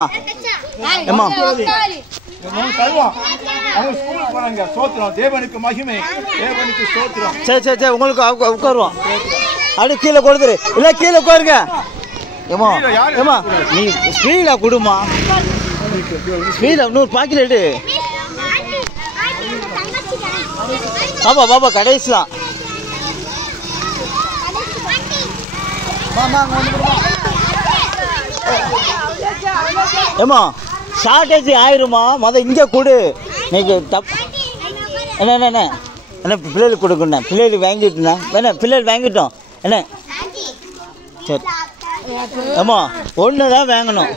ஏமா சரி சரி சரி உங்களுக்கு உட்காருவோம் அப்படியே கீழே கொடுத்துரு இல்லை கீழே உட்காருங்க ஏமா ஏமா நீ ஸ்பீடாக கொடுமா ஸ்பீடாக 100 பாக்கெட் எடு பாப்பா பாப்பா கடைசிலாம் ஏமா ஷார்டேஜ் ஆயிருமா இங்கே கொடு நீங்க என்ன என்ன என்ன என்ன பிள்ளைகளுக்கு கொடுக்கணும் பிள்ளைகளுக்கு வாங்கிட்டுண்ணா வேணா பிள்ளைகள் வாங்கிட்டோம் என்ன சரி ஏமா ஒன்று தான் வாங்கணும்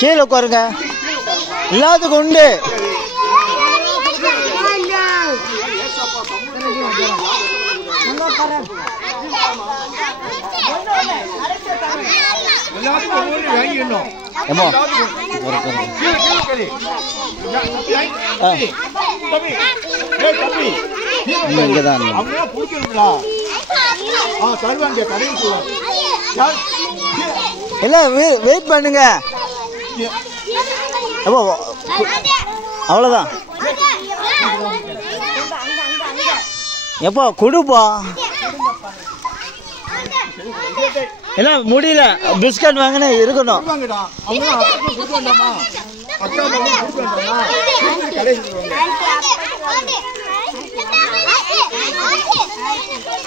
கீழே உட்காருங்க எல்லாத்துக்கும் உண்டு எல்லாம் வெயிட் பண்ணுங்க அவ்வளோதான் எப்பா கொடுப்பா எல்லாம் முடியல பிஸ்கட் வாங்கினா இருக்கணும்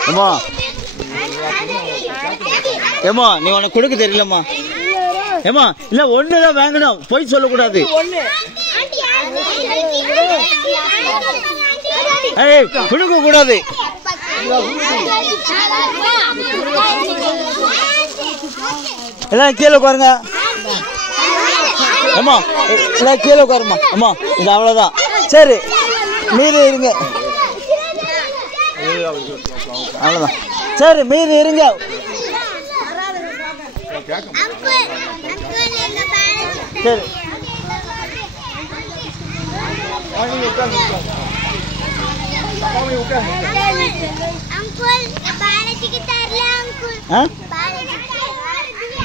ஏமா ஏமா நீ உனக்கு கொடுக்க தெரியலம்மா ஏமா இல்ல ஒண்ணுதான் வாங்கணும் போய் சொல்லக்கூடாது கொடுக்க கூடாது எல்லாம் கீழே உட்காருங்க அம்மா எல்லாம் கீழே உட்காருமா அம்மா இது அவ்வளோதான் சரி மீதி இருங்க அவ்வளோதான் சரி மீதி இருங்க சரி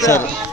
சரி